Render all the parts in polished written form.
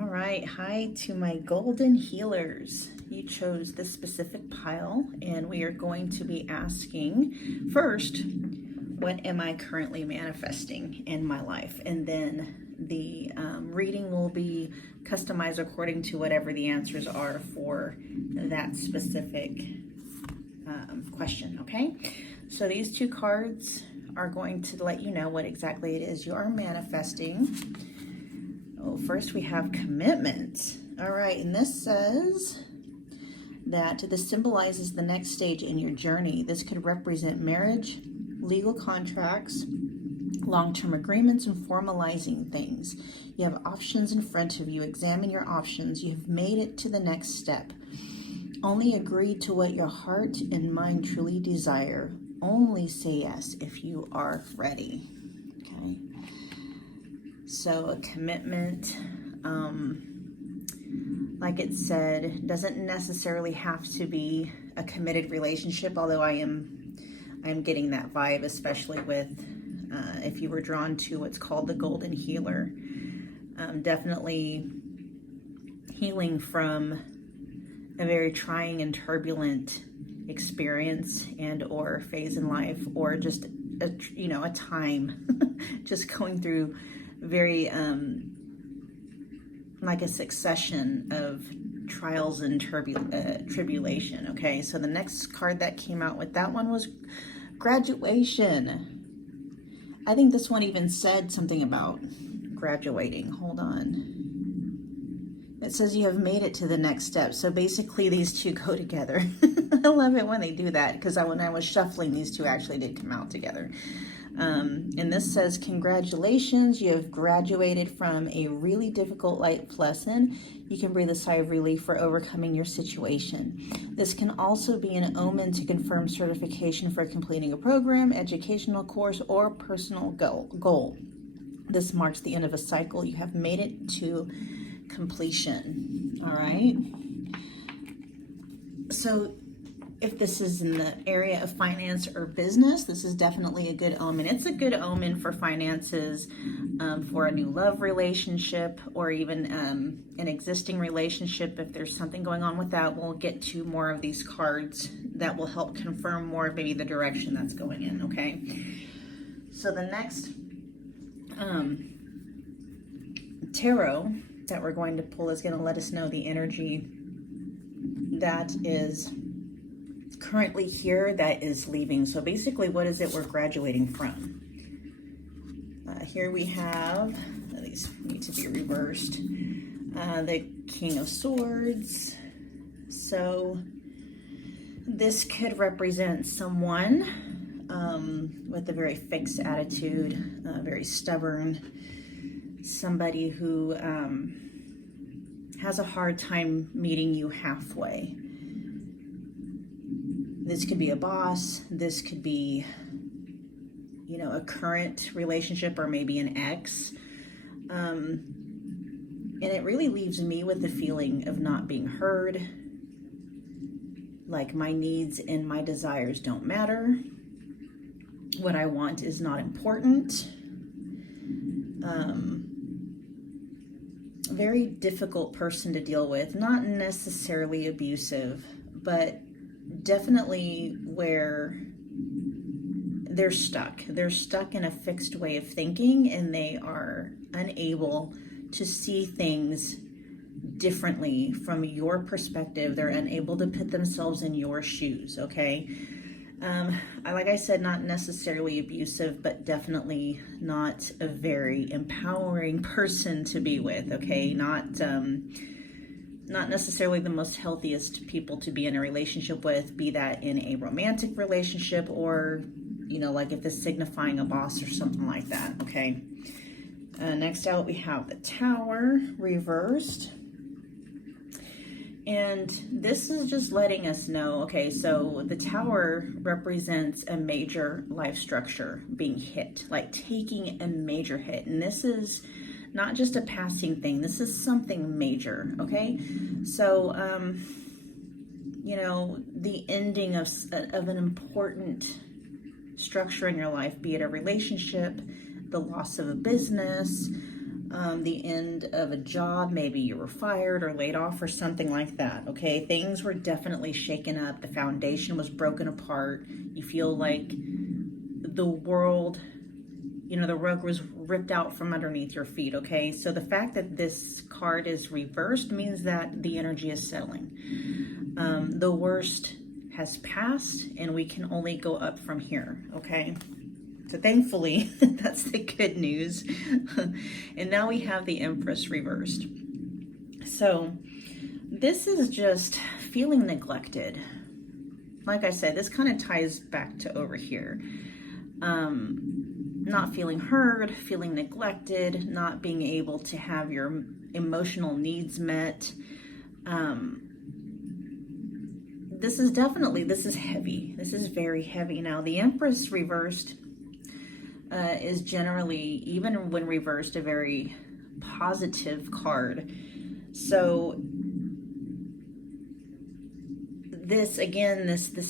All right, hi to my golden healers. You chose this specific pile, and we are going to be asking first, what am I currently manifesting in my life? And then the reading will be customized according to whatever the answers are for that specific question, okay? So these two cards are going to let you know what exactly it is you are manifesting. Oh, first we have commitment. All right, and this says that this symbolizes the next stage in your journey. This could represent marriage, legal contracts, long-term agreements, and formalizing things. You have options in front of you. Examine your options. You have made it to the next step. Only agree to what your heart and mind truly desire. Only say yes if you are ready. Okay. So a commitment, like it said, doesn't necessarily have to be a committed relationship, although I'm getting that vibe, especially with if you were drawn to what's called the golden healer. Definitely healing from a very trying and turbulent experience and or phase in life, or just a time just going through very like a succession of trials and tribulation. Okay, so the next card that came out with that one was graduation. I think this one even said something about graduating. Hold on. It says you have made it to the next step. So basically these two go together. I love it when they do that, because when I was shuffling, these two actually did come out together. And this says, congratulations, you have graduated from a really difficult life lesson. You can breathe a sigh of relief for overcoming your situation. This can also be an omen to confirm certification for completing a program, educational course, or personal goal. This marks the end of a cycle. You have made it to completion. All right. So if this is in the area of finance or business, this is definitely a good omen. It's a good omen for finances, for a new love relationship, or even an existing relationship. If there's something going on with that, we'll get to more of these cards that will help confirm more of maybe the direction that's going in, okay? So the next tarot that we're going to pull is going to let us know the energy that is currently here that is leaving. So basically, what is it we're graduating from? Here we have, these need to be reversed, the King of Swords. So this could represent someone with a very fixed attitude, very stubborn, somebody who has a hard time meeting you halfway. This could be a boss. This could be, a current relationship, or maybe an ex. And it really leaves me with the feeling of not being heard. Like my needs and my desires don't matter. What I want is not important. Very difficult person to deal with. Not necessarily abusive, but definitely where they're stuck. They're stuck in a fixed way of thinking, and they are unable to see things differently from your perspective. They're unable to put themselves in your shoes, okay? Like I said, not necessarily abusive, but definitely not a very empowering person to be with, okay? Not necessarily the most healthiest people to be in a relationship with, be that in a romantic relationship, or, like if it's signifying a boss or something like that, okay? Next out, we have the Tower reversed. And this is just letting us know, okay, so the Tower represents a major life structure being hit, like taking a major hit. And this is not just a passing thing. This is something major, okay? So, the ending of an important structure in your life, be it a relationship, the loss of a business, the end of a job. Maybe you were fired or laid off or something like that, okay? Things were definitely shaken up. The foundation was broken apart. You feel like the world, the rug was ripped out from underneath your feet, okay? So the fact that this card is reversed means that the energy is settling. The worst has passed and we can only go up from here, okay? So thankfully, that's the good news. And now we have the Empress reversed. So this is just feeling neglected. Like I said, this kind of ties back to over here. Not feeling heard, feeling neglected, not being able to have your emotional needs met. This is heavy. This is very heavy. Now, the Empress reversed is generally, even when reversed, a very positive card. So this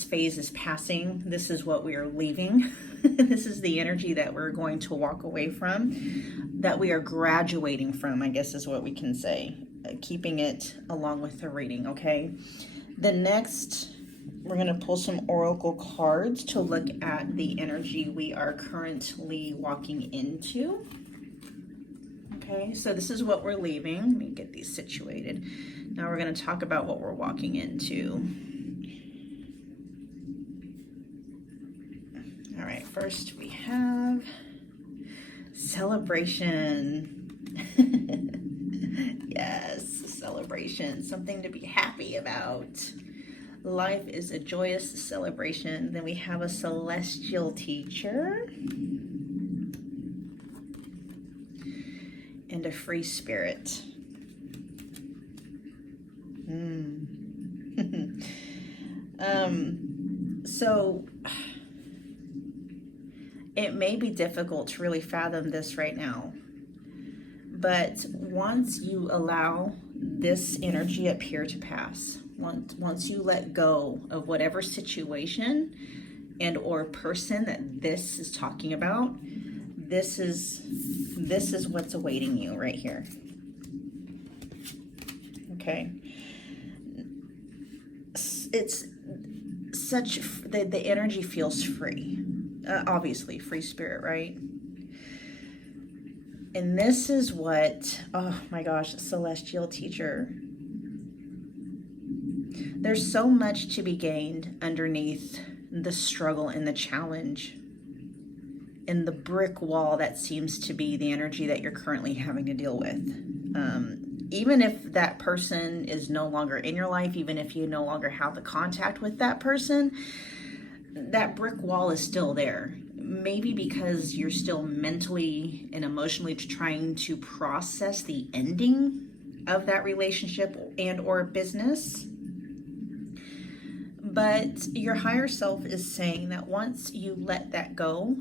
phase is passing. This is what we are leaving. This is the energy that we're going to walk away from, that we are graduating from, I guess is what we can say, keeping it along with the reading, okay? The next, we're going to pull some oracle cards to look at the energy we are currently walking into. Okay, so this is what we're leaving. Let me get these situated. Now we're going to talk about what we're walking into. All right, first we have celebration. Yes, celebration, something to be happy about. Life is a joyous celebration. Then we have a celestial teacher and a free spirit. So it may be difficult to really fathom this right now, but once you allow this energy up here to pass, once you let go of whatever situation and or person that this is talking about, this is what's awaiting you right here. Okay. It's such, the energy feels free. Obviously, free spirit, right? And this is what, oh my gosh, celestial teacher. There's so much to be gained underneath the struggle and the challenge and the brick wall that seems to be the energy that you're currently having to deal with. Even if that person is no longer in your life, even if you no longer have the contact with that person, that brick wall is still there. Maybe because you're still mentally and emotionally trying to process the ending of that relationship and or business. But your higher self is saying that once you let that go,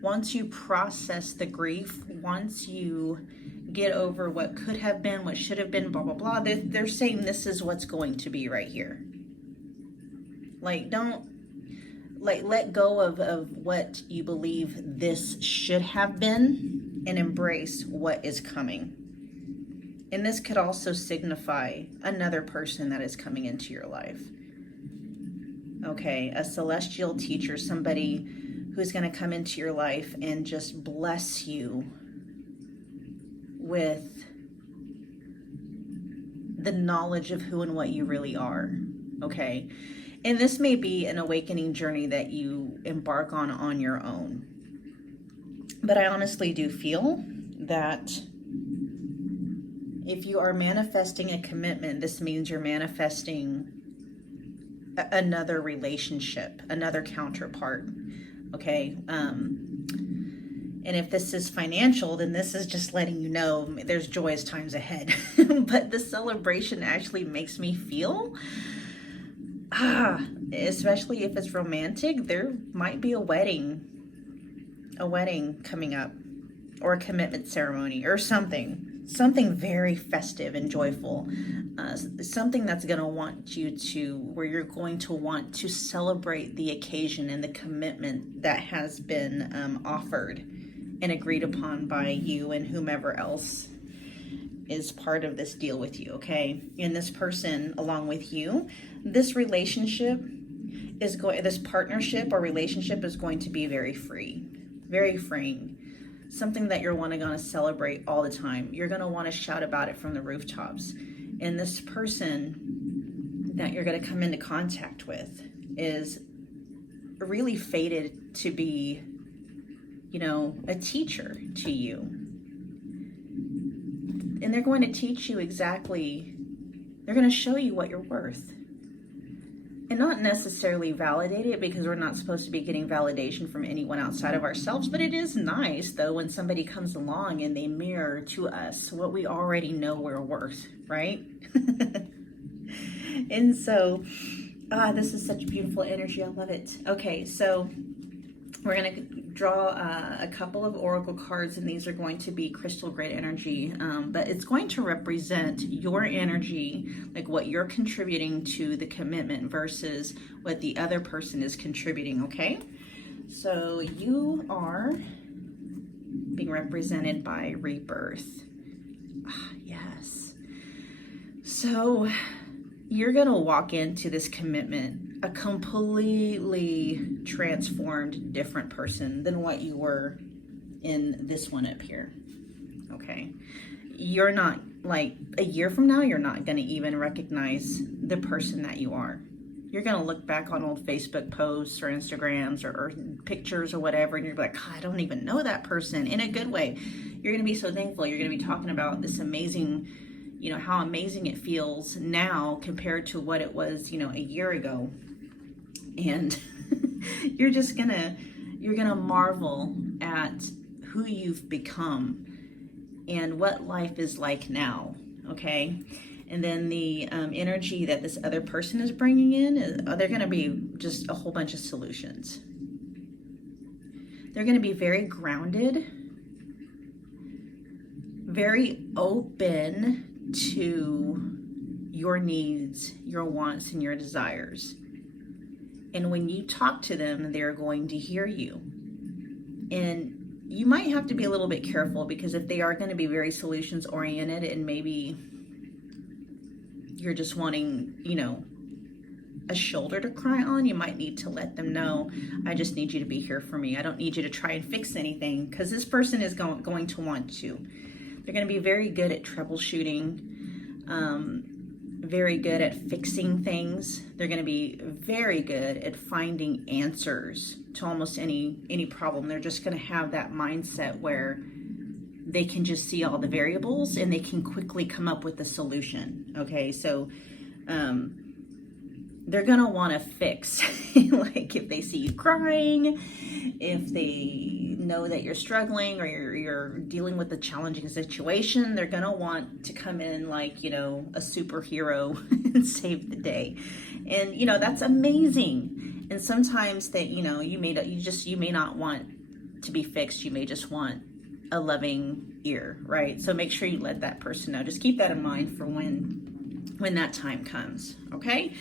once you process the grief, once you get over what could have been, what should have been, blah, blah, blah, they're saying this is what's going to be right here. Like, don't, let go of what you believe this should have been and embrace what is coming. And this could also signify another person that is coming into your life. Okay, a celestial teacher, somebody who's going to come into your life and just bless you with the knowledge of who and what you really are. Okay, and this may be an awakening journey that you embark on your own. But I honestly do feel that if you are manifesting a commitment, this means you're manifesting another relationship, another counterpart. Okay. And if this is financial, then this is just letting you know there's joyous times ahead. But the celebration actually makes me feel, especially if it's romantic, there might be a wedding coming up, or a commitment ceremony or something very festive and joyful, something that's going to want you to, where you're going to want to celebrate the occasion and the commitment that has been offered and agreed upon by you and whomever else is part of this deal with you, okay? And this person along with you, this relationship is going, this partnership or relationship is going to be very free, very freeing. Something that you're going to celebrate all the time. You're going to want to shout about it from the rooftops. And this person that you're going to come into contact with is really fated to be, you know, a teacher to you. And they're going to teach you exactly, they're going to show you what you're worth. And not necessarily validate it, because we're not supposed to be getting validation from anyone outside of ourselves. But it is nice, though, when somebody comes along and they mirror to us what we already know we're worth, right? And so, this is such beautiful energy. I love it. Okay, so we're going to draw a couple of oracle cards, and these are going to be crystal grid energy, but it's going to represent your energy, like what you're contributing to the commitment versus what the other person is contributing, okay? So you are being represented by rebirth. Yes. So you're going to walk into this commitment a completely transformed, different person than what you were in this one up here, okay? You're not, like, a year from now, you're not going to even recognize the person that you are. You're going to look back on old Facebook posts or Instagrams or pictures or whatever, and you're like, God, I don't even know that person, in a good way. You're going to be so thankful. You're going to be talking about this amazing, you know, how amazing it feels now compared to what it was, you know, a year ago. And you're gonna marvel at who you've become and what life is like now, okay? And then the energy that this other person is bringing in, they're gonna be just a whole bunch of solutions. They're gonna be very grounded, very open to your needs, your wants, and your desires. And when you talk to them, they're going to hear you. And you might have to be a little bit careful, because if they are going to be very solutions oriented and maybe you're just wanting, you know, a shoulder to cry on, you might need to let them know, I just need you to be here for me. I don't need you to try and fix anything, because this person is going to want to. They're going to be very good at troubleshooting, very good at fixing things. They're going to be very good at finding answers to almost any problem. They're just going to have that mindset where they can just see all the variables and they can quickly come up with a solution. Okay, so they're going to want to fix. Like if they see you crying, if they know that you're struggling or you're dealing with a challenging situation, they're going to want to come in like, you know, a superhero and save the day. And, you know, that's amazing. And sometimes that, you know, you may not want to be fixed. You may just want a loving ear, right? So make sure you let that person know. Just keep that in mind for when that time comes, okay?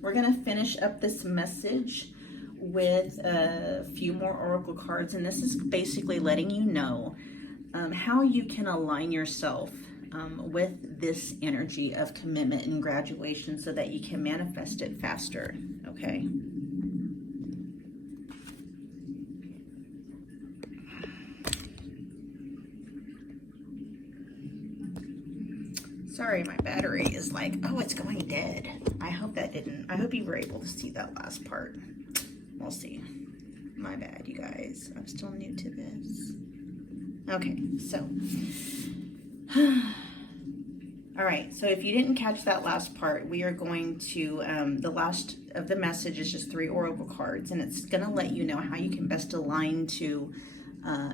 We're going to finish up this message with a few more oracle cards, and this is basically letting you know how you can align yourself with this energy of commitment and graduation so that you can manifest it faster, okay? Sorry, my battery is like, oh, it's going dead. I hope you were able to see that last part. We'll see. My bad, you guys. I'm still new to this. Okay, so. All right, so if you didn't catch that last part, we are going to, the last of the message is just 3 oracle cards, and it's going to let you know how you can best align to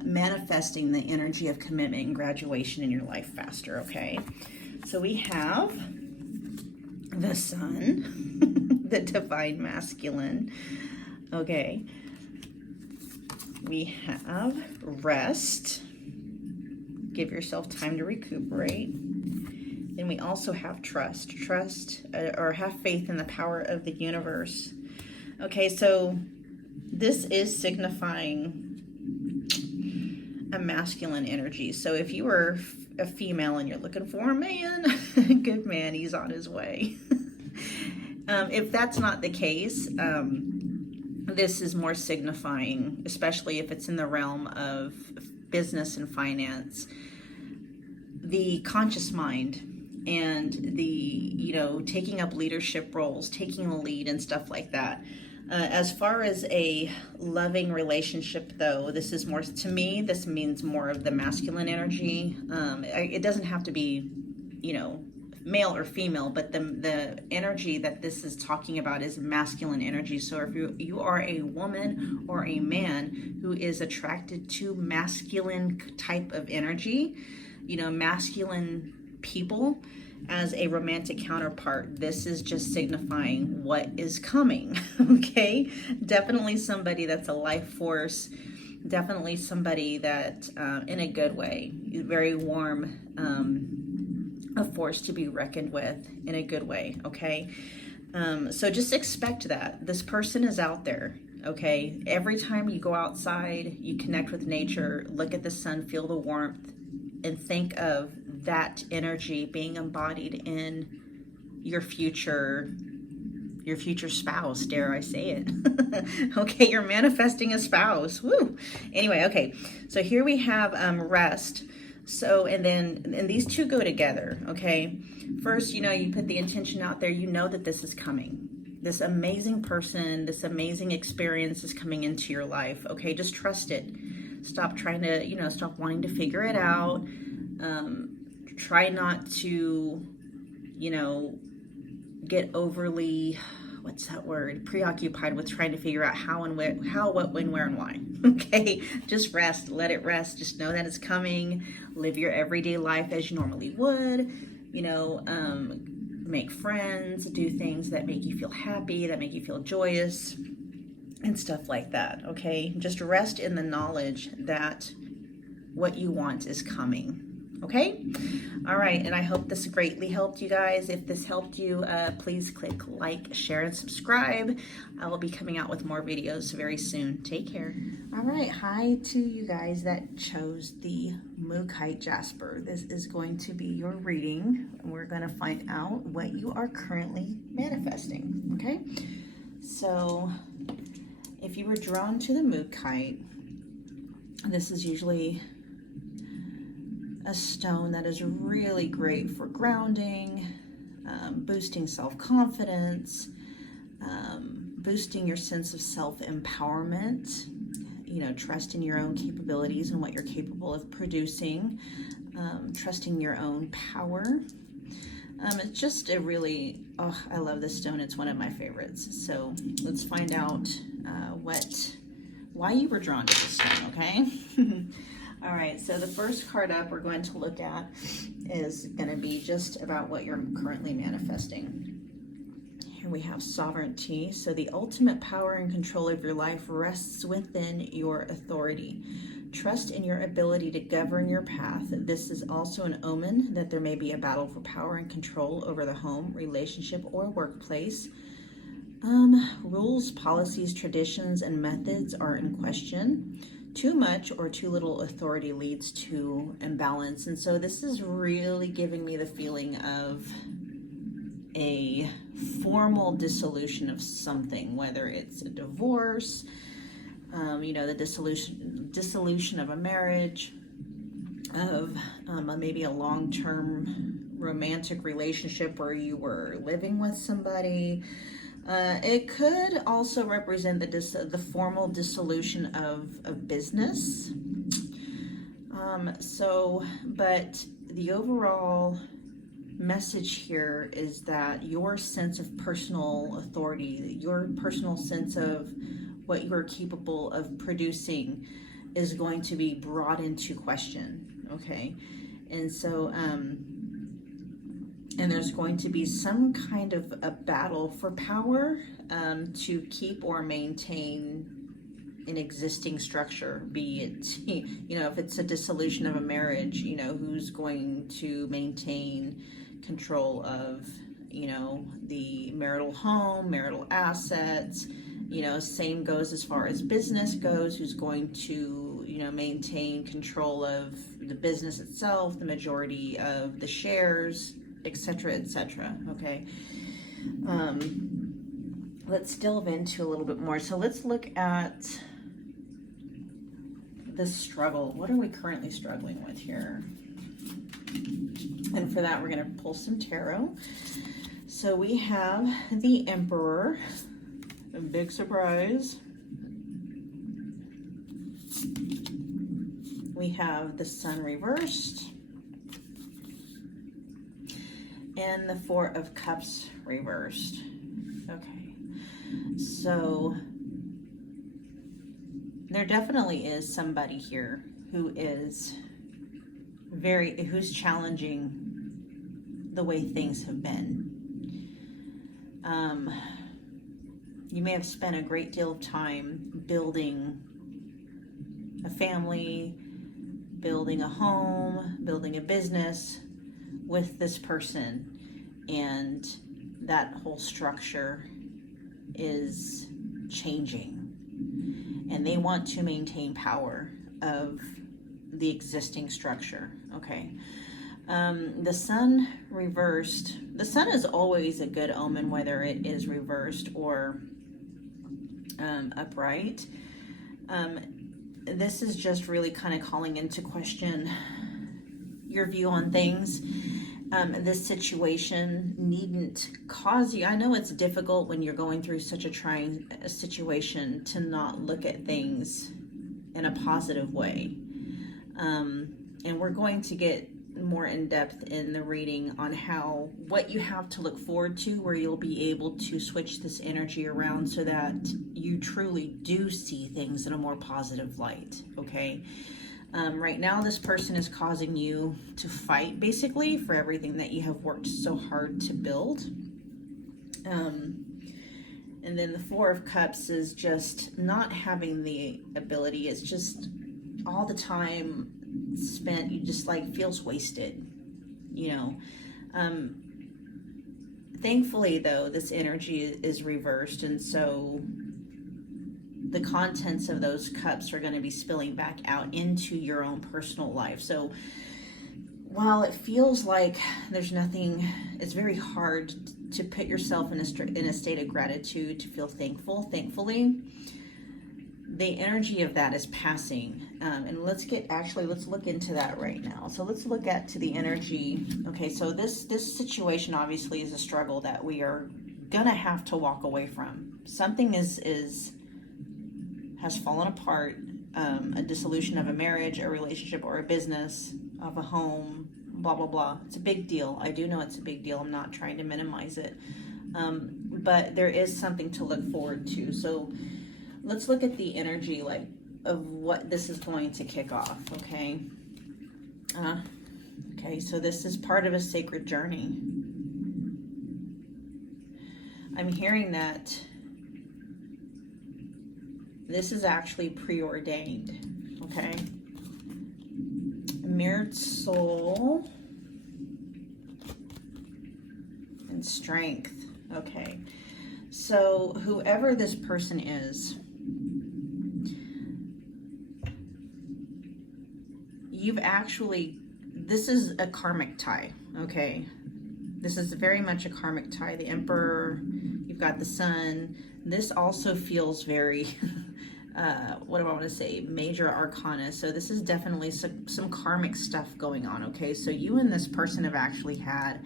manifesting the energy of commitment and graduation in your life faster, okay? So we have the sun, the divine masculine, okay? We have rest, give yourself time to recuperate. Then we also have trust, or have faith in the power of the universe. Okay, so this is signifying a masculine energy. So if you were a female and you're looking for a man, good man, he's on his way. If that's not the case, this is more signifying, especially if it's in the realm of business and finance, the conscious mind and the, taking up leadership roles, taking the lead and stuff like that. As far as a loving relationship, though, this is more, to me, this means more of the masculine energy. It doesn't have to be, male or female, but the energy that this is talking about is masculine energy. So if you are a woman or a man who is attracted to masculine type of energy, masculine people as a romantic counterpart, this is just signifying what is coming. Okay, definitely somebody that's a life force, definitely somebody that in a good way, very warm, a force to be reckoned with in a good way. Okay, so just expect that this person is out there. Okay, every time you go outside, you connect with nature, look at the sun, feel the warmth, and think of that energy being embodied in your future spouse, dare I say it. Okay, you're manifesting a spouse. Woo. Anyway, okay, so here we have rest. So, and these two go together. Okay, first, you put the intention out there, that this is coming. This amazing person, this amazing experience is coming into your life. Okay, just trust it. Stop trying to, stop wanting to figure it out. Try not to, get overly, what's that word? Preoccupied with trying to figure out how, what, when, where, and why. Okay, just rest, let it rest. Just know that it's coming. Live your everyday life as you normally would. Make friends, do things that make you feel happy, that make you feel joyous, and stuff like that. Okay, just rest in the knowledge that what you want is coming. Okay, all right, and I hope this greatly helped you guys. If this helped you, please click like, share, and subscribe. I will be coming out with more videos very soon. Take care. All right, hi to you guys that chose the Mookaite Jasper. This is going to be your reading. We're going to find out what you are currently manifesting. Okay, so if you were drawn to the Mookaite, this is usually a stone that is really great for grounding, boosting self-confidence, boosting your sense of self-empowerment, trust in your own capabilities and what you're capable of producing, trusting your own power. It's just a really, I love this stone. It's one of my favorites. So let's find out why you were drawn to this stone, okay? All right, so the first card up we're going to look at is going to be just about what you're currently manifesting. Here we have sovereignty. So the ultimate power and control of your life rests within your authority. Trust in your ability to govern your path. This is also an omen that there may be a battle for power and control over the home, relationship, or workplace. Rules, policies, traditions, and methods are in question. Too much or too little authority leads to imbalance. And so this is really giving me the feeling of a formal dissolution of something, whether it's a divorce, the dissolution of a marriage, of maybe a long-term romantic relationship where you were living with somebody. It could also represent the formal dissolution of business. But the overall message here is that your sense of personal authority, your personal sense of what you are capable of producing is going to be brought into question, okay? And so, and there's going to be some kind of a battle for power to keep or maintain an existing structure, be it, if it's a dissolution of a marriage, who's going to maintain control of, the marital home, marital assets. Same goes as far as business goes, who's going to, you know, maintain control of the business itself, the majority of the shares, etc., etc. Okay. Let's delve into a little bit more. So let's look at the struggle. What are we currently struggling with here? And for that, we're going to pull some tarot. So we have the Emperor. A big surprise. We have the Sun reversed. And the Four of Cups reversed. Okay. So there definitely is somebody here who is who's challenging the way things have been. You may have spent a great deal of time building a family, building a home, building a business with this person, and that whole structure is changing, and they want to maintain power of the existing structure. Okay. The Sun reversed. The Sun is always a good omen, whether it is reversed or upright. This is just really kind of calling into question your view on things. This situation needn't cause you. I know it's difficult when you're going through such a trying situation to not look at things in a positive way. And we're going to get more in depth in the reading on what you have to look forward to, where you'll be able to switch this energy around so that you truly do see things in a more positive light. Okay. Right now, this person is causing you to fight, basically, for everything that you have worked so hard to build. And then the Four of Cups is just not having the ability. It's just all the time spent, you just like feels wasted, you know. Thankfully, though, this energy is reversed, and so the contents of those cups are going to be spilling back out into your own personal life. So while it feels like there's nothing, it's very hard to put yourself in a state of gratitude, to feel thankful. Thankfully, the energy of that is passing. And let's look into that right now. So let's look to the energy. Okay, so this situation obviously is a struggle that we are gonna have to walk away from. Something has fallen apart, a dissolution of a marriage, a relationship, or a business, of a home, blah, blah, blah. It's a big deal. I do know it's a big deal. I'm not trying to minimize it. But there is something to look forward to. So let's look at the energy of what this is going to kick off, okay? Okay, so this is part of a sacred journey. I'm hearing that this is actually preordained, okay? Mirrored soul and strength, okay? So whoever this person is, this is a karmic tie, okay? This is very much a karmic tie. The Emperor, you've got the Sun. This also feels very, what do I want to say, major arcana. So this is definitely some karmic stuff going on, okay? So you and this person have actually had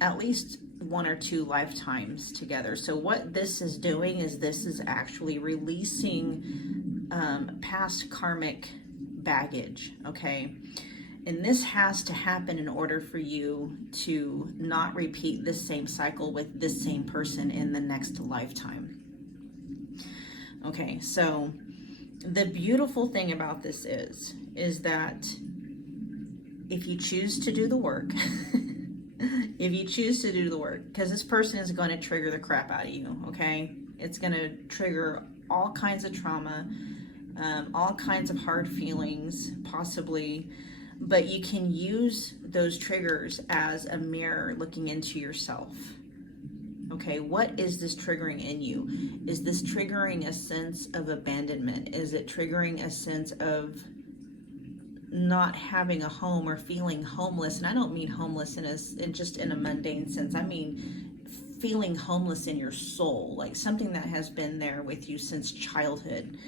at least one or two lifetimes together. So what this is doing is this is actually releasing past karmic baggage, okay? And this has to happen in order for you to not repeat this same cycle with this same person in the next lifetime. Okay, so the beautiful thing about this is that if you choose to do the work, because this person is going to trigger the crap out of you, okay? It's going to trigger all kinds of trauma, all kinds of hard feelings, possibly, but you can use those triggers as a mirror looking into yourself, Okay, what is this triggering in you? Is this triggering a sense of abandonment? Is it triggering a sense of not having a home or feeling homeless? And I don't mean homeless in just in a mundane sense. I mean feeling homeless in your soul, like something that has been there with you since childhood,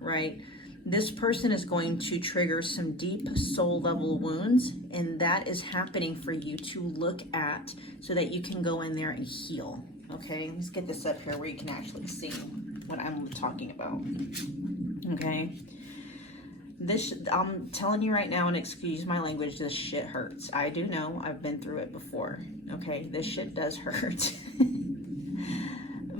right? This person is going to trigger some deep soul level wounds, and that is happening for you to look at so that you can go in there and heal. Okay, let's get this up here where you can actually see what I'm talking about. Okay, this, I'm telling you right now, and excuse my language, this shit hurts. I do know, I've been through it before. Okay, this shit does hurt.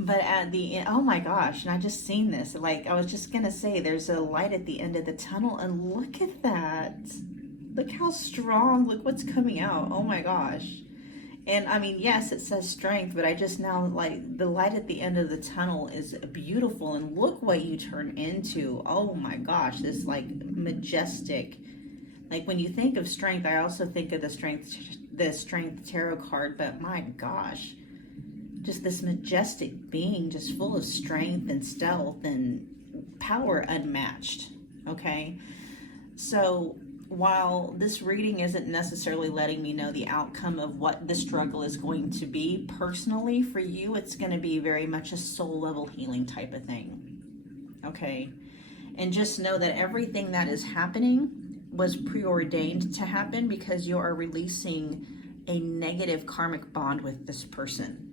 But at the end, oh my gosh, and I just seen this. Like, I was just gonna say, there's a light at the end of the tunnel, and look at that. Look how strong, look what's coming out. Oh my gosh. And I mean, yes, it says strength, but I just now, like, the light at the end of the tunnel is beautiful, and look what you turn into. Oh my gosh, this like majestic, like when you think of strength, I also think of the strength tarot card, but my gosh, just this majestic being, just full of strength and stealth and power unmatched. Okay, so while this reading isn't necessarily letting me know the outcome of what the struggle is going to be personally for you, it's going to be very much a soul level healing type of thing. Okay, and just know that everything that is happening was preordained to happen because you are releasing a negative karmic bond with this person.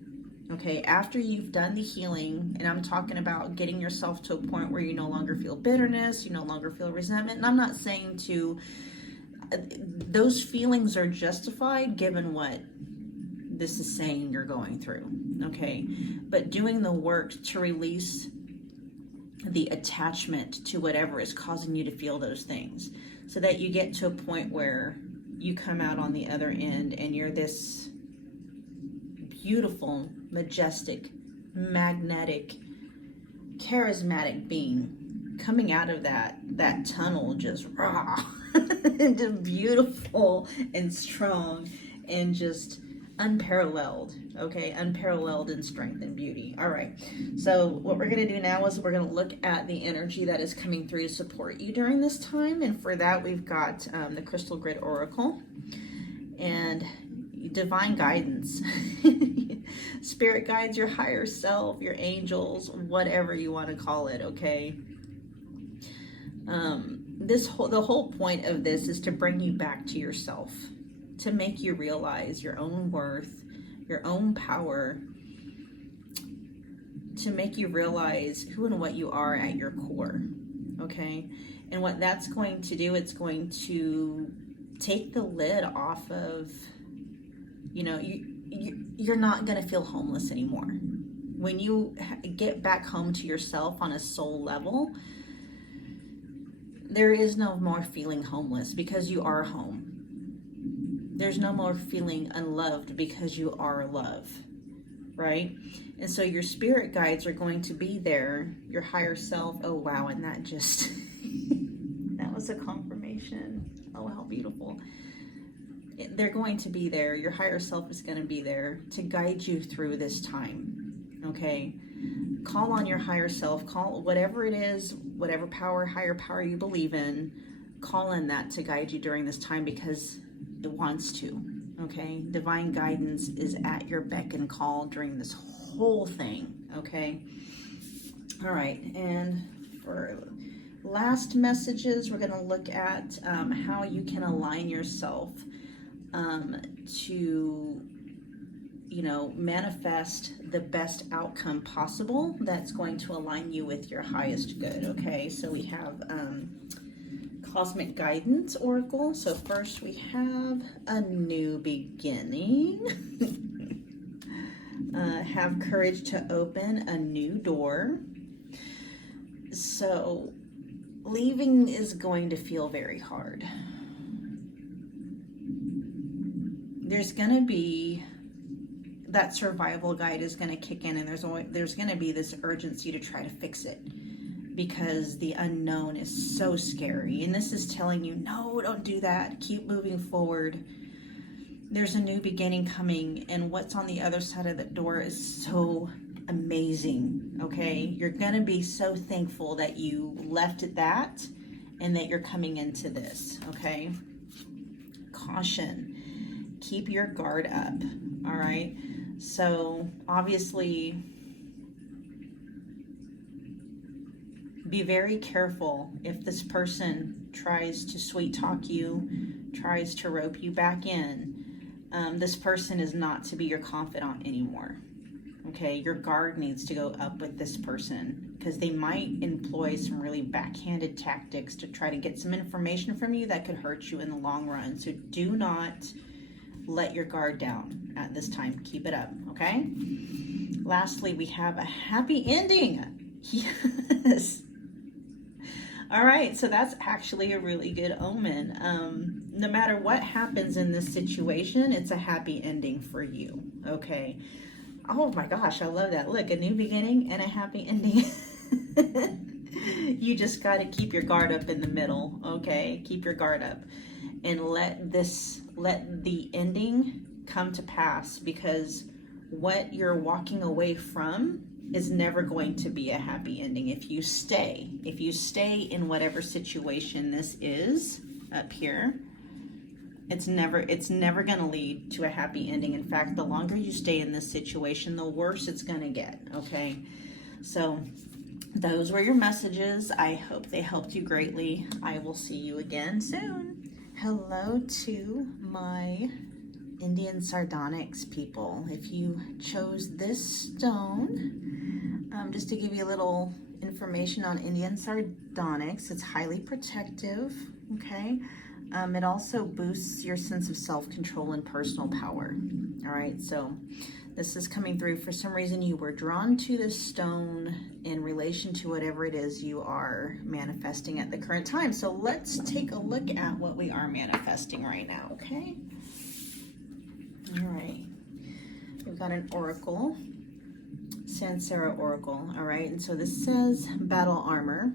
Okay, after you've done the healing, and I'm talking about getting yourself to a point where you no longer feel bitterness, you no longer feel resentment, and I'm not saying to, those feelings are justified given what this is saying you're going through, okay? But doing the work to release the attachment to whatever is causing you to feel those things, so that you get to a point where you come out on the other end and you're this beautiful, majestic, magnetic, charismatic being coming out of that tunnel, just raw and just beautiful and strong and just unparalleled. Okay, unparalleled in strength and beauty. All right, so what we're going to do now is we're going to look at the energy that is coming through to support you during this time, and for that we've got the Crystal Grid Oracle and divine guidance. Spirit guides, your higher self, your angels, whatever you want to call it. Okay, the whole point of this is to bring you back to yourself, to make you realize your own worth, your own power, to make you realize who and what you are at your core. Okay, and what that's going to do, it's going to take the lid off of, you know, you're not going to feel homeless anymore. When you get back home to yourself on a soul level, there is no more feeling homeless because you are home. There's no more feeling unloved because you are love, right? And so your spirit guides are going to be there, your higher self. Oh, wow. And that just, that was a confirmation. Oh, how beautiful. They're going to be there. Your higher self is going to be there to guide you through this time. Okay, call on your higher self, call whatever it is, whatever power, higher power you believe in, call in that to guide you during this time because it wants to. Okay, divine guidance is at your beck and call during this whole thing. Okay, all right, and for last messages, we're going to look at how you can align yourself to, you know, manifest the best outcome possible that's going to align you with your highest good. Okay, so we have Cosmic Guidance Oracle. So first we have a new beginning. Have courage to open a new door. So leaving is going to feel very hard. There's going to be that survival guide is going to kick in, and there's going to be this urgency to try to fix it because the unknown is so scary. And this is telling you, no, don't do that. Keep moving forward. there's a new beginning coming, and what's on the other side of the door is so amazing. Okay, you're gonna be so thankful that you left at that and that you're coming into this. Okay, caution, keep your guard up. All right, so obviously be very careful if this person tries to sweet talk you, tries to rope you back in. This person is not to be your confidant anymore. Okay, your guard needs to go up with this person, because they might employ some really backhanded tactics to try to get some information from you that could hurt you in the long run. So do not let your guard down at this time. Keep it up, okay? Lastly, we have a happy ending. Yes. All right, so that's actually a really good omen. No matter what happens in this situation, it's a happy ending for you, okay? Oh my gosh, I love that. Look, a new beginning and a happy ending. You just got to keep your guard up in the middle, okay? Keep your guard up and let the ending come to pass, because what you're walking away from is never going to be a happy ending. If you stay in whatever situation this is up here, it's never going to lead to a happy ending. In fact, the longer you stay in this situation, the worse it's going to get, okay? So those were your messages. I hope they helped you greatly. I will see you again soon. Hello to my Indian Sardonyx people. If you chose this stone, just to give you a little information on Indian Sardonyx, it's highly protective, okay? It also boosts your sense of self-control and personal power. All right, so this is coming through. For some reason, you were drawn to this stone in relation to whatever it is you are manifesting at the current time. So let's take a look at what we are manifesting right now, okay? All right, we've got an oracle, Sansera Oracle. All right, and so this says battle armor.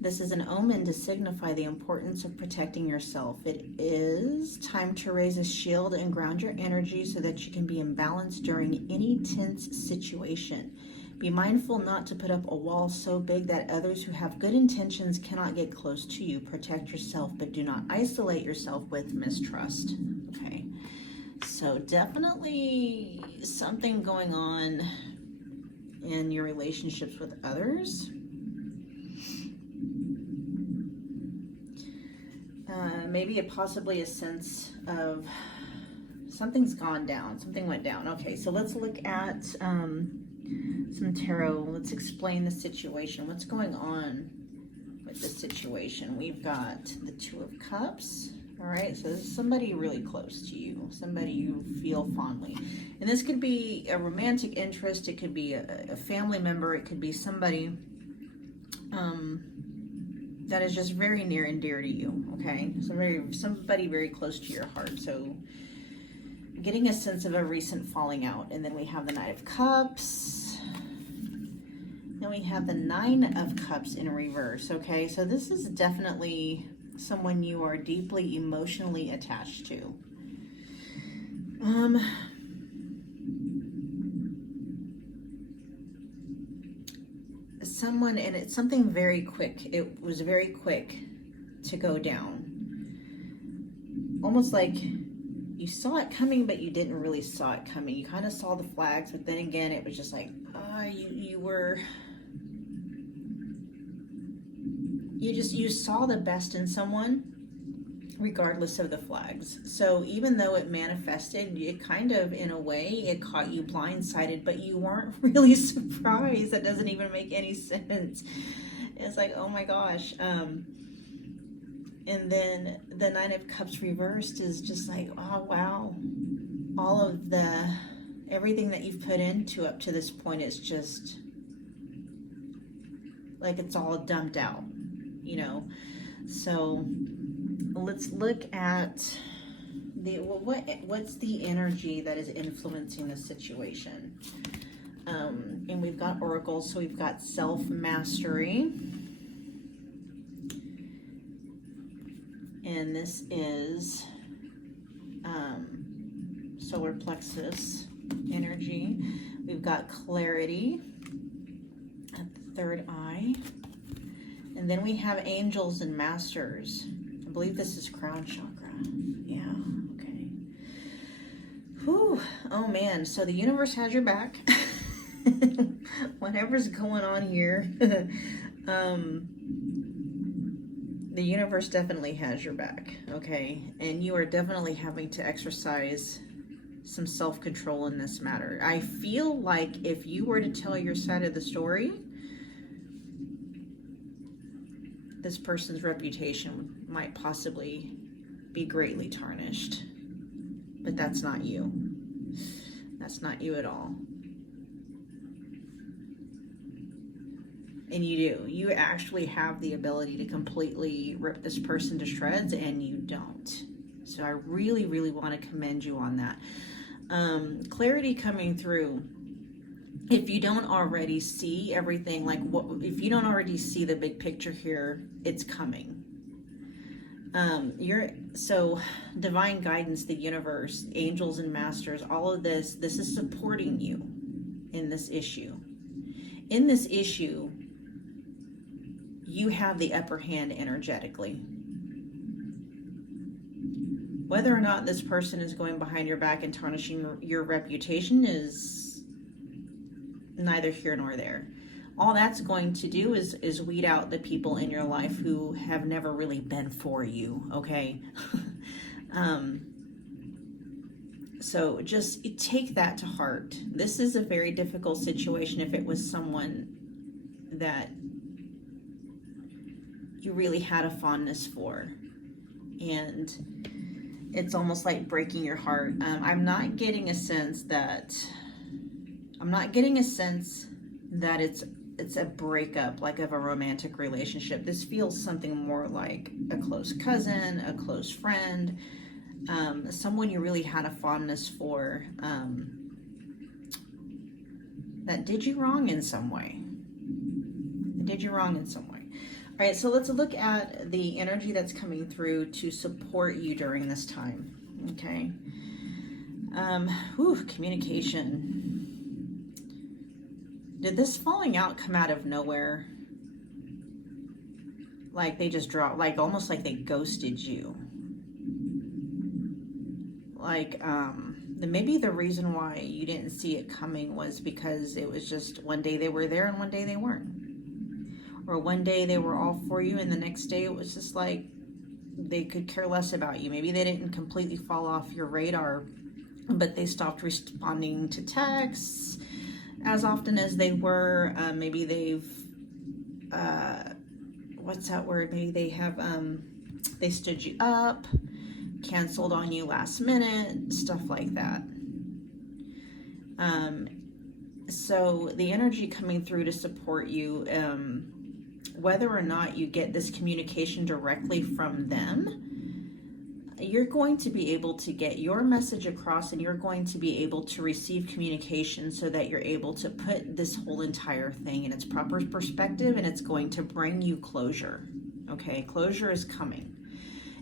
This is an omen to signify the importance of protecting yourself. It is time to raise a shield and ground your energy so that you can be in balance during any tense situation. Be mindful not to put up a wall so big that others who have good intentions cannot get close to you. Protect yourself, but do not isolate yourself with mistrust. Okay, so definitely something going on in your relationships with others. Maybe possibly a sense of something's gone down, something went down. Okay, so let's look at some tarot. Let's explain the situation. What's going on with this situation? We've got the Two of Cups. All right, so this is somebody really close to you, somebody you feel fondly. And this could be a romantic interest, it could be a family member, it could be somebody that is just very near and dear to you, okay? So somebody very close to your heart. So getting a sense of a recent falling out. And then we have the Knight of Cups. Then we have the Nine of Cups in reverse, okay? So this is definitely someone you are deeply emotionally attached to. Someone, and it's something very quick. It was very quick to go down. Almost like you saw it coming, but you didn't really saw it coming. You kind of saw the flags, but then again, it was just like, you saw the best in someone, regardless of the flags. So even though it manifested, it kind of, in a way, it caught you blindsided, but you weren't really surprised. That doesn't even make any sense. It's like, oh my gosh. And then the Nine of Cups reversed is just like, oh wow. All of everything that you've put into up to this point is just like it's all dumped out, you know. So let's look at what's the energy that is influencing the situation. And we've got oracles, so we've got self-mastery. And this is solar plexus energy. We've got clarity at the third eye. And then we have angels and masters. I believe this is crown chakra. Yeah, okay. Whew. Oh man, so the universe has your back. Whatever's going on here, the universe definitely has your back, okay? And you are definitely having to exercise some self-control in this matter. I feel like if you were to tell your side of the story, this person's reputation might possibly be greatly tarnished. But that's not you. That's not you at all. And you do. You actually have the ability to completely rip this person to shreds, and you don't. So I really, really want to commend you on that. Clarity coming through. If you don't already see everything, like if you don't already see the big picture here, it's coming. So divine guidance, the universe, angels and masters, all of this is supporting you in this issue. In this issue, you have the upper hand energetically. Whether or not this person is going behind your back and tarnishing your reputation is neither here nor there. All that's going to do is weed out the people in your life who have never really been for you, okay? So just take that to heart. This is a very difficult situation if it was someone that you really had a fondness for. And it's almost like breaking your heart. I'm not getting a sense that it's a breakup, like of a romantic relationship. This feels something more like a close cousin, a close friend, someone you really had a fondness for, that did you wrong in some way. All right, so let's look at the energy that's coming through to support you during this time, okay? Communication. Did this falling out come out of nowhere? Like they just dropped, like almost like they ghosted you. Like, maybe the reason why you didn't see it coming was because it was just one day they were there and one day they weren't. Or one day they were all for you and the next day it was just like they could care less about you. Maybe they didn't completely fall off your radar, but they stopped responding to texts as often as they were. Maybe they've, what's that word? Maybe they have, they stood you up, canceled on you last minute, stuff like that. So the energy coming through to support you, whether or not you get this communication directly from them, you're going to be able to get your message across and you're going to be able to receive communication so that you're able to put this whole entire thing in its proper perspective, and it's going to bring you closure. Okay, closure is coming.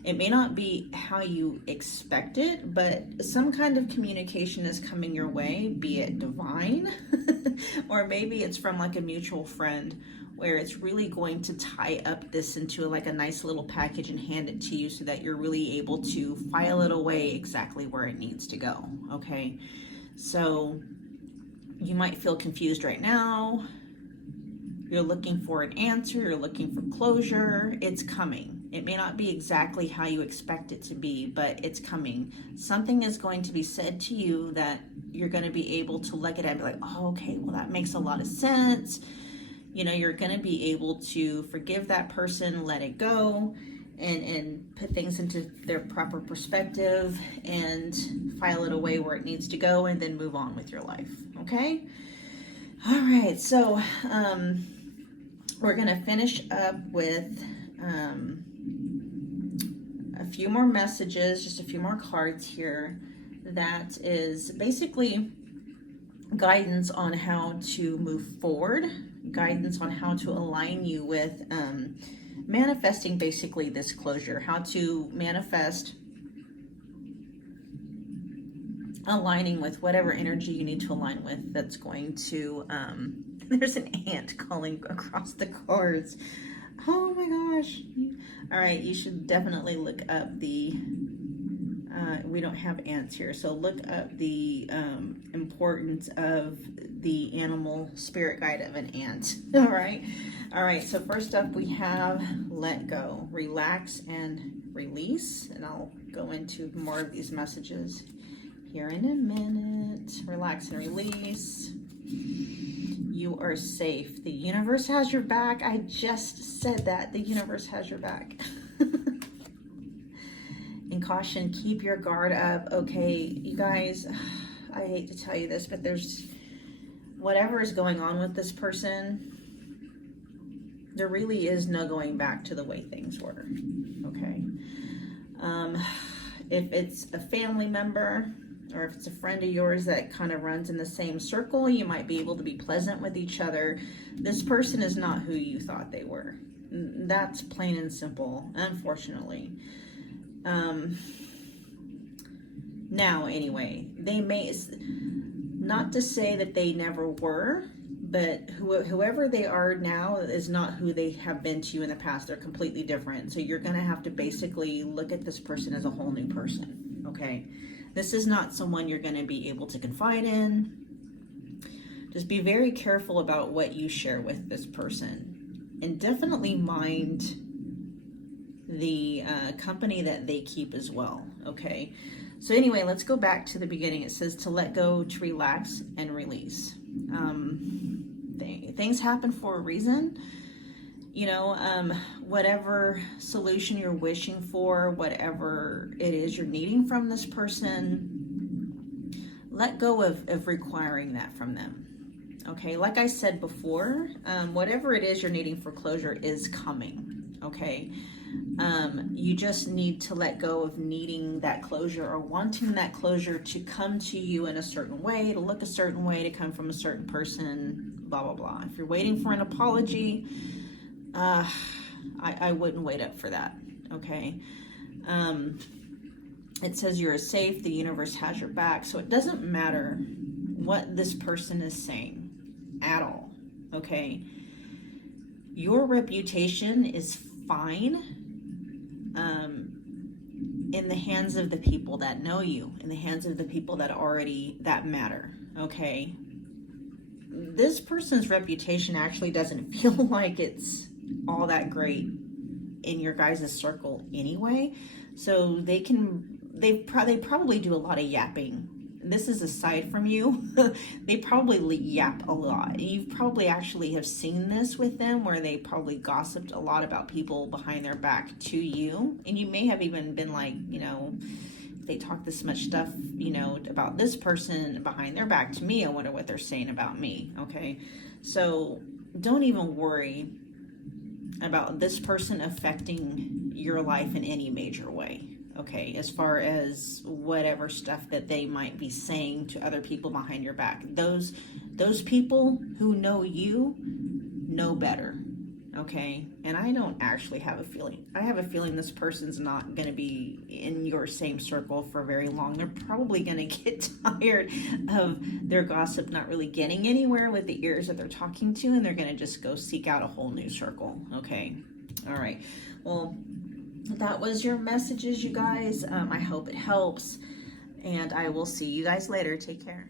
It may not be how you expect it, but some kind of communication is coming your way, be it divine, or maybe it's from like a mutual friend, where it's really going to tie up this into like a nice little package and hand it to you so that you're really able to file it away exactly where it needs to go, okay? So you might feel confused right now. You're looking for an answer, you're looking for closure. It's coming. It may not be exactly how you expect it to be, but it's coming. Something is going to be said to you that you're going to be able to look at it and be like, oh, okay, well, that makes a lot of sense. You know, you're going to be able to forgive that person, let it go, and put things into their proper perspective and file it away where it needs to go and then move on with your life, okay? All right, so we're going to finish up with a few more messages, just a few more cards here. That is basically guidance on how to move forward, guidance on how to align you with manifesting basically this closure, how to manifest aligning with whatever energy you need to align with. That's going to, there's an ant calling across the cards. Oh my gosh. All right, you should definitely look up the, we don't have ants here, so look up the importance of the animal spirit guide of an ant. All right, so first up we have let go, relax, and release. And I'll go into more of these messages here in a minute. Relax and release. You are safe. The universe has your back. I just said that. The universe has your back. And caution, keep your guard up. Okay, you guys, I hate to tell you this, but there's whatever is going on with this person, there really is no going back to the way things were. Okay. If it's a family member, or if it's a friend of yours that kind of runs in the same circle, you might be able to be pleasant with each other. This person is not who you thought they were. That's plain and simple, unfortunately. Now, anyway, they may, not to say that they never were, but whoever they are now is not who they have been to you in the past. They're completely different. So you're going to have to basically look at this person as a whole new person, okay? This is not someone you're going to be able to confide in. Just be very careful about what you share with this person. And definitely mind the company that they keep as well, okay? So anyway, let's go back to the beginning. It says to let go, to relax, and release. Things happen for a reason. You know, whatever solution you're wishing for, whatever it is you're needing from this person, let go of requiring that from them. Okay, like I said before, whatever it is you're needing for closure is coming. Okay, you just need to let go of needing that closure or wanting that closure to come to you in a certain way, to look a certain way, to come from a certain person, blah, blah, blah. If you're waiting for an apology, I wouldn't wait up for that, okay? It says you're safe, the universe has your back, so it doesn't matter what this person is saying at all, okay? Your reputation is fine in the hands of the people that know you, in the hands of the people that matter, okay? This person's reputation actually doesn't feel like it's all that great in your guys' circle anyway, so they probably do a lot of yapping. This is aside from you. They probably yap a lot. You probably actually have seen this with them, where they probably gossiped a lot about people behind their back to you, and you may have even been like, you know, they talk this much stuff, you know, about this person behind their back to me, I wonder what they're saying about me, okay? So don't even worry about this person affecting your life in any major way, okay? As far as whatever stuff that they might be saying to other people behind your back, those people who know you know better, okay? And I don't actually have a feeling. I have a feeling this person's not going to be in your same circle for very long. They're probably going to get tired of their gossip not really getting anywhere with the ears that they're talking to, and they're going to just go seek out a whole new circle, okay? All right. Well, that was your messages, you guys. I hope it helps, and I will see you guys later. Take care.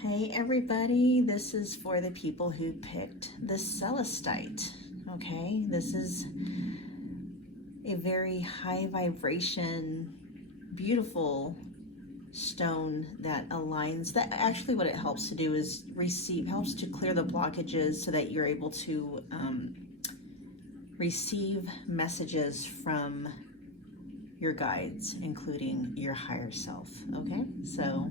Hey, everybody. This is for the people who picked the Celestite. Okay, this is a very high vibration, beautiful stone that aligns. That actually what it helps to do is helps to clear the blockages so that you're able to receive messages from your guides, including your higher self. Okay, so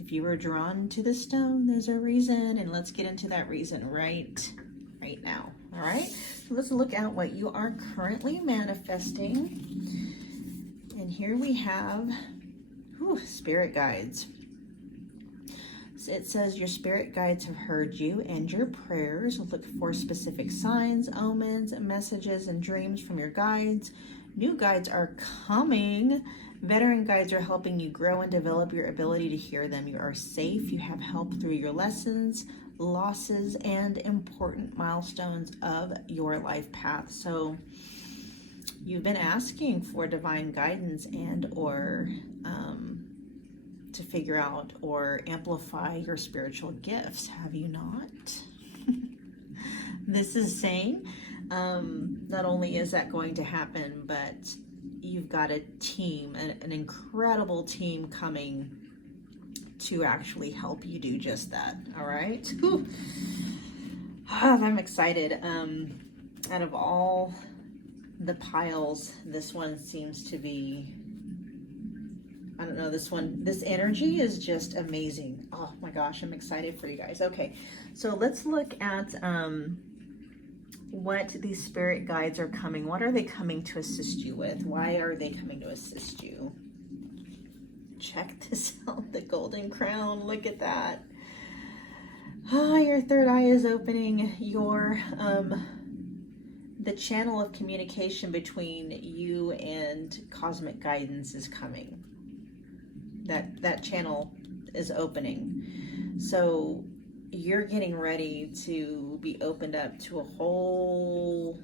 if you were drawn to the stone, there's a reason, and let's get into that reason right now. All right, so let's look at what you are currently manifesting. And here we have spirit guides. So it says your spirit guides have heard you and your prayers. Look for specific signs, omens, messages, and dreams from your guides. New guides are coming. Veteran guides are helping you grow and develop your ability to hear them. You are safe. You have help through your lessons, losses, and important milestones of your life path. So you've been asking for divine guidance and or to figure out or amplify your spiritual gifts, have you not? This is saying not only is that going to happen, but you've got a team, an incredible team coming to actually help you do just that. All right. Whew. I'm excited. Out of all the piles, this one seems to be, I don't know, this energy is just amazing. Oh my gosh, I'm excited for you guys. Okay, so let's look at what these spirit guides are coming. What are they coming to assist you with? Why are they coming to assist you? Check this out, the golden crown. Look at that. Ah, your third eye is opening. Your the channel of communication between you and cosmic guidance is coming. That channel is opening. So you're getting ready to be opened up to a whole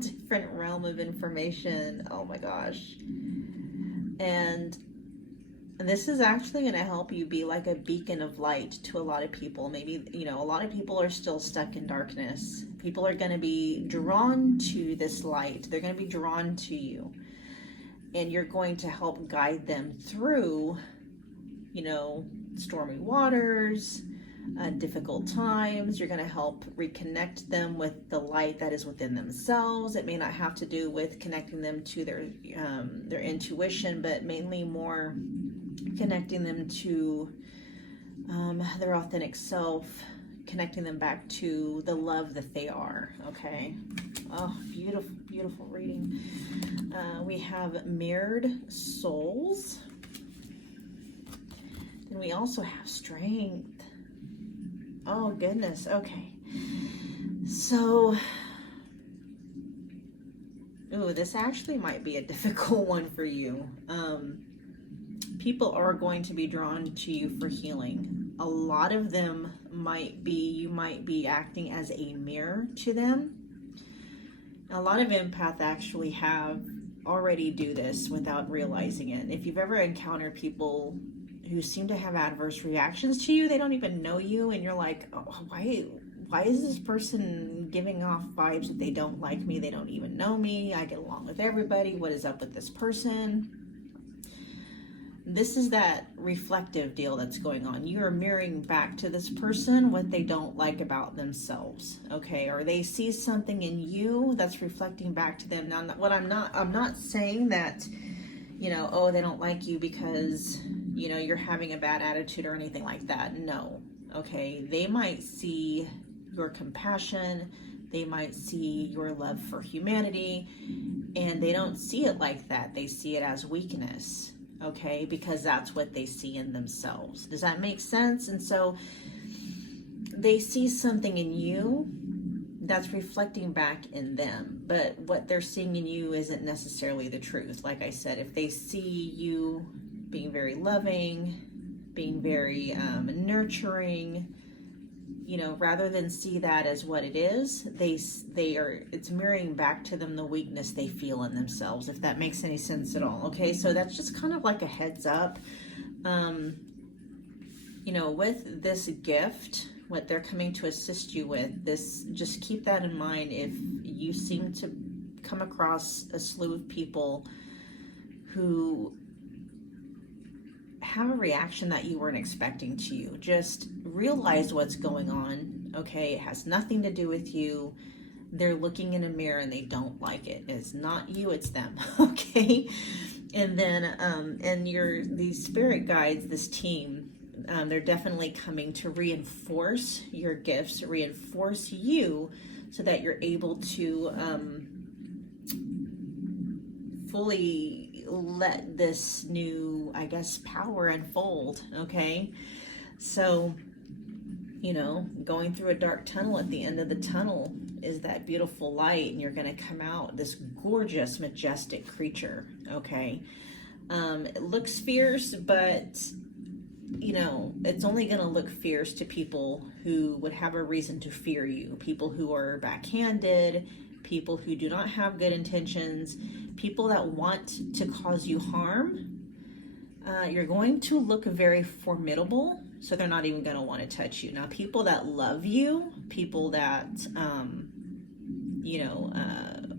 different realm of information. Oh my gosh. And this is actually going to help you be like a beacon of light to a lot of people. Maybe, you know, a lot of people are still stuck in darkness. People are going to be drawn to this light. They're going to be drawn to you. And you're going to help guide them through, you know, stormy waters, difficult times. You're going to help reconnect them with the light that is within themselves. It may not have to do with connecting them to their intuition, but mainly more connecting them to their authentic self, connecting them back to the love that they are. Okay. Oh, beautiful, beautiful reading. We have mirrored souls. Then we also have strength. Oh, goodness. Okay. So, ooh, this actually might be a difficult one for you. People are going to be drawn to you for healing. A lot of them you might be acting as a mirror to them. A lot of empaths actually already do this without realizing it. If you've ever encountered people who seem to have adverse reactions to you, they don't even know you, and you're like, oh, why is this person giving off vibes that they don't like me? They don't even know me. I get along with everybody. What is up with this person? This is that reflective deal that's going on. You are mirroring back to this person what they don't like about themselves, okay? Or they see something in you that's reflecting back to them. Now, I'm not saying that, you know, oh, they don't like you because, you know, you're having a bad attitude or anything like that. No, okay? They might see your compassion. They might see your love for humanity, and they don't see it like that. They see it as weakness. Okay, because that's what they see in themselves. Does that make sense? And so they see something in you that's reflecting back in them, but what they're seeing in you isn't necessarily the truth. Like I said, if they see you being very loving, being very nurturing, you know, rather than see that as what it is, it's mirroring back to them the weakness they feel in themselves, if that makes any sense at all. Okay, so that's just kind of like a heads up. You know, with this gift, what they're coming to assist you with, this, just keep that in mind. If you seem to come across a slew of people who have a reaction that you weren't expecting to you, just realize what's going on. Okay, it has nothing to do with you. They're looking in a mirror and they don't like it. It's not you, it's them. Okay, and then these spirit guides, this team, they're definitely coming to reinforce your gifts, reinforce you, so that you're able to fully let this new, I guess, power unfold. Okay, so, you know, going through a dark tunnel, at the end of the tunnel is that beautiful light, and you're going to come out this gorgeous, majestic creature. Okay, It looks fierce, but you know, it's only going to look fierce to people who would have a reason to fear you. People who are backhanded, people who do not have good intentions, people that want to cause you harm. You're going to look very formidable, so they're not even going to want to touch you. Now, people that love you, people that,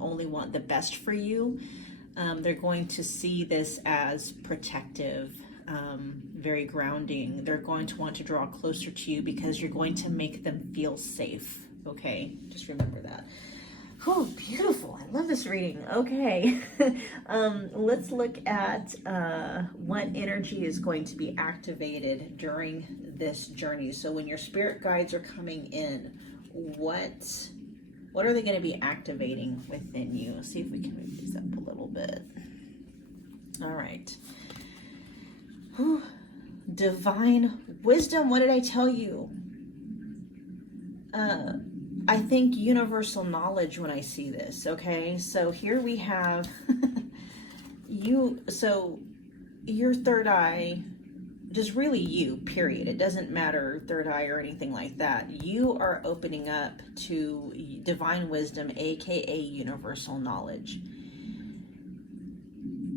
only want the best for you, they're going to see this as protective, very grounding. They're going to want to draw closer to you because you're going to make them feel safe. Okay, just remember that. Oh, beautiful. I love this reading. Okay, let's look at what energy is going to be activated during this journey. So when your spirit guides are coming in, what are they going to be activating within you? Let's see if we can move these up a little bit. All right. Whew. Divine wisdom. What did I tell you? I think universal knowledge when I see this. Okay, so here we have so your third eye, just really you, period. It doesn't matter third eye or anything like that. You are opening up to divine wisdom, aka universal knowledge.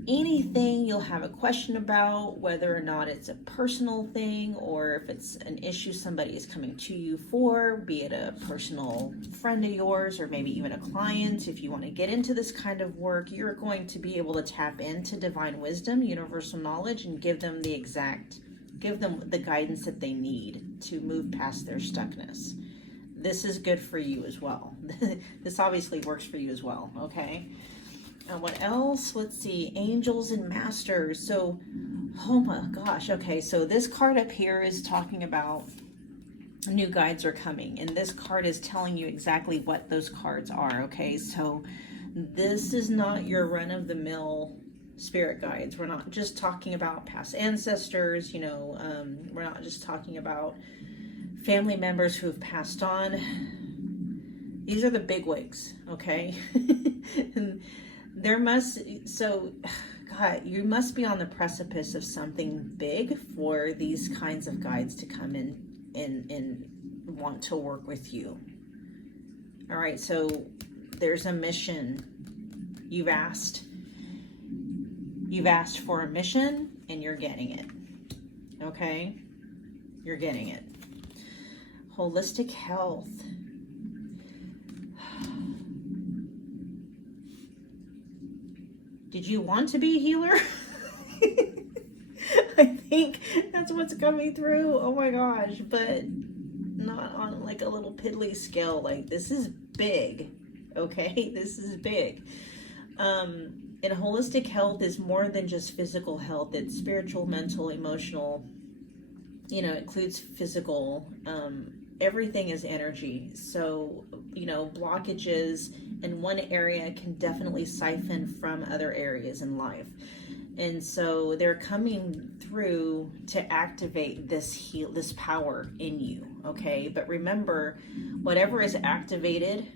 Anything you'll have a question about, whether or not it's a personal thing or if it's an issue somebody is coming to you for, be it a personal friend of yours or maybe even a client. If you want to get into this kind of work, you're going to be able to tap into divine wisdom, universal knowledge, and give them the guidance that they need to move past their stuckness. This is good for you as well. This obviously works for you as well, okay? What else? Let's see. Angels and masters. So, oh my gosh. Okay, so this card up here is talking about new guides are coming. And this card is telling you exactly what those cards are. Okay, so this is not your run-of-the-mill spirit guides. We're not just talking about past ancestors. We're not just talking about family members who have passed on. These are the bigwigs. Okay. And God, you must be on the precipice of something big for these kinds of guides to come in and want to work with you. All right, so there's a mission. You've asked for a mission and you're getting it. Okay? You're getting it. Holistic health. Did you want to be a healer? I think that's what's coming through. Oh my gosh, but not on like a little piddly scale. Like, this is big, okay? This is big. And holistic health is more than just physical health. It's spiritual, mental, emotional. It includes physical. Everything is energy. So, blockages in one area can definitely siphon from other areas in life. And so they're coming through to activate this power in you, okay? But remember, whatever is activated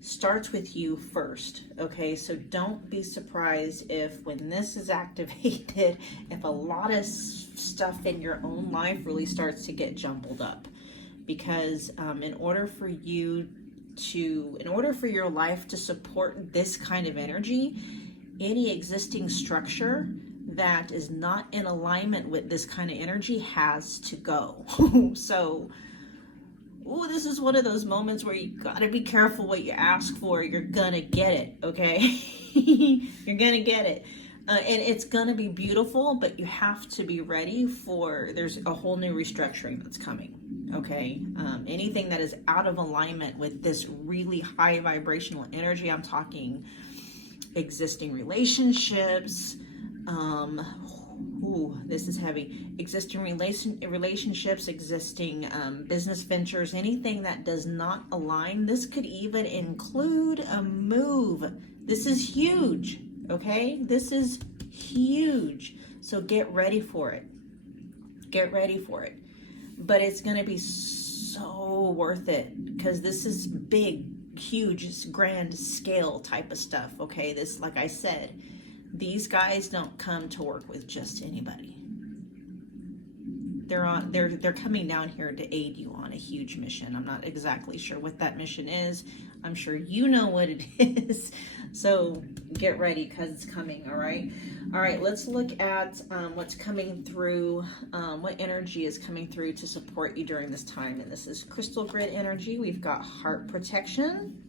starts with you first, okay? So don't be surprised if when this is activated, if a lot of stuff in your own life really starts to get jumbled up. Because in order for your life to support this kind of energy, any existing structure that is not in alignment with this kind of energy has to go. So, this is one of those moments where you gotta be careful what you ask for. You're gonna get it, okay? You're gonna get it. And it's gonna be beautiful, but you have to be ready there's a whole new restructuring that's coming. Okay, anything that is out of alignment with this really high vibrational energy, I'm talking existing relationships, this is heavy, existing relationships, existing business ventures, anything that does not align. This could even include a move. This is huge, okay? This is huge. So get ready for it. Get ready for it. But it's going to be so worth it because this is big, huge, grand scale type of stuff, okay? This, like I said, These guys don't come to work with just anybody. They're coming down here to aid you on a huge mission. I'm not exactly sure what that mission is. I'm sure you know what it is. So get ready, because it's coming. All right. Let's look at what's coming through, what energy is coming through to support you during this time. And this is crystal grid energy. We've got heart protection.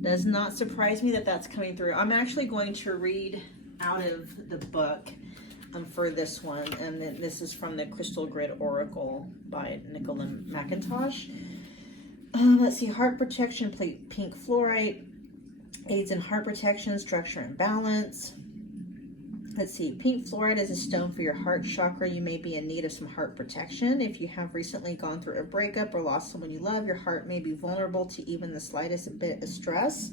Does not surprise me that that's coming through. I'm actually going to read out of the book for this one, and then this is from the Crystal Grid Oracle by Nicola McIntosh. Let's see, heart protection, pink fluorite, aids in heart protection, structure and balance. Let's see, pink fluorite is a stone for your heart chakra. You may be in need of some heart protection. If you have recently gone through a breakup or lost someone you love, your heart may be vulnerable to even the slightest bit of stress.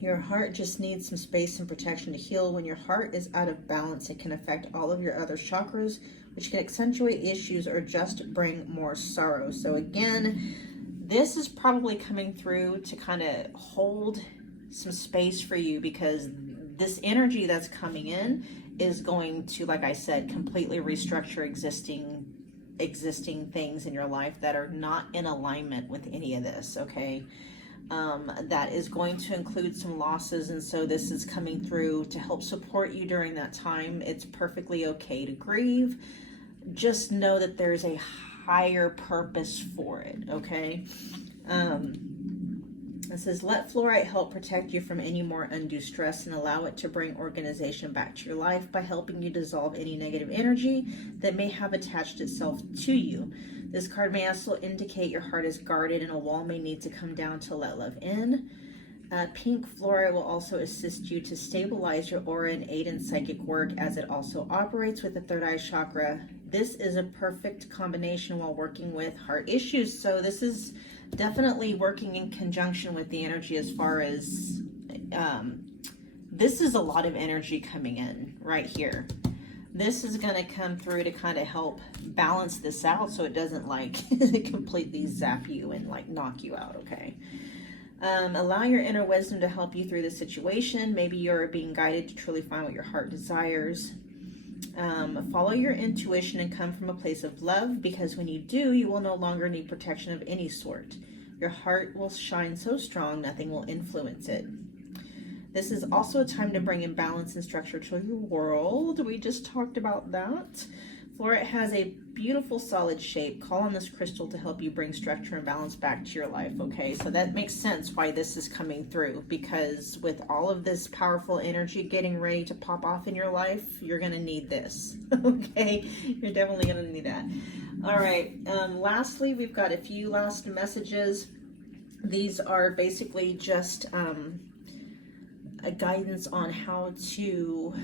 Your heart just needs some space and protection to heal. When your heart is out of balance, it can affect all of your other chakras, which can accentuate issues or just bring more sorrow. So again, this is probably coming through to kind of hold some space for you, because this energy that's coming in is going to, like I said, completely restructure existing things in your life that are not in alignment with any of this, okay? That is going to include some losses, and so this is coming through to help support you during that time. It's perfectly okay to grieve. Just know that there's a higher purpose for it, okay? It says, let fluorite help protect you from any more undue stress and allow it to bring organization back to your life by helping you dissolve any negative energy that may have attached itself to you. This card may also indicate your heart is guarded and a wall may need to come down to let love in. Pink fluorite will also assist you to stabilize your aura and aid in psychic work, as it also operates with the third eye chakra. This is a perfect combination while working with heart issues. So this is definitely working in conjunction with the energy, as far as this is a lot of energy coming in right here. This is going to come through to kind of help balance this out, so it doesn't like completely zap you and like knock you out, okay? Allow your inner wisdom to help you through the situation. Maybe you're being guided to truly find what your heart desires. Follow your intuition and come from a place of love, because when you do, you will no longer need protection of any sort. Your heart will shine so strong, nothing will influence it. This is also a time to bring in balance and structure to your world. We just talked about that. Fluorite has a beautiful solid shape. Call on this crystal to help you bring structure and balance back to your life, okay? So that makes sense why this is coming through, because with all of this powerful energy getting ready to pop off in your life, you're going to need this, okay? You're definitely going to need that. All right, lastly, we've got a few last messages. These are basically just a guidance on how to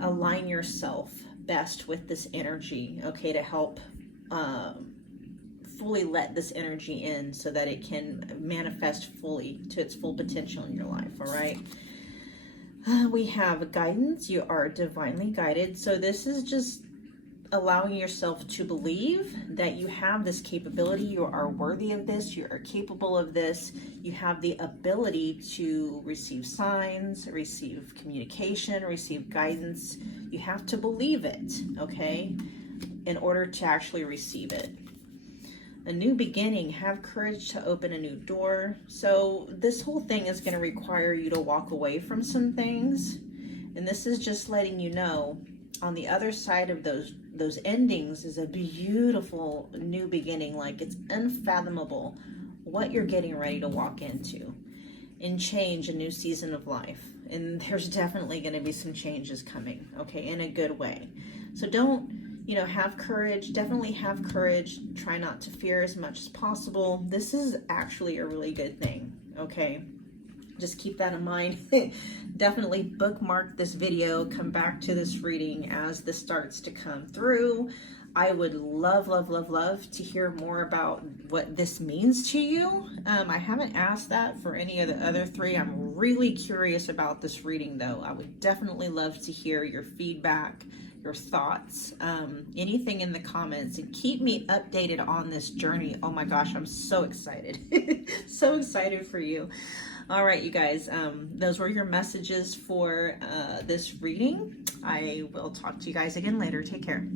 align yourself best with this energy, okay, to help fully let this energy in so that it can manifest fully to its full potential in your life. All right, we have guidance. You are divinely guided. So this is just allowing yourself to believe that you have this capability, you are worthy of this, you are capable of this, you have the ability to receive signs, receive communication, receive guidance. You have to believe it, okay, in order to actually receive it. A new beginning, have courage to open a new door. So this whole thing is going to require you to walk away from some things, and this is just letting you know on the other side of those endings is a beautiful new beginning. Like, it's unfathomable what you're getting ready to walk into and change, a new season of life. And there's definitely going to be some changes coming, okay, in a good way. So don't, have courage. Definitely have courage. Try not to fear as much as possible. This is actually a really good thing, okay? Just keep that in mind. Definitely bookmark this video, come back to this reading as this starts to come through. I would love, love, love, love to hear more about what this means to you. I haven't asked that for any of the other three. I'm really curious about this reading though. I would definitely love to hear your feedback, your thoughts, anything in the comments, and keep me updated on this journey. Oh my gosh, I'm so excited. So excited for you. All right, you guys, those were your messages for this reading. I will talk to you guys again later. Take care.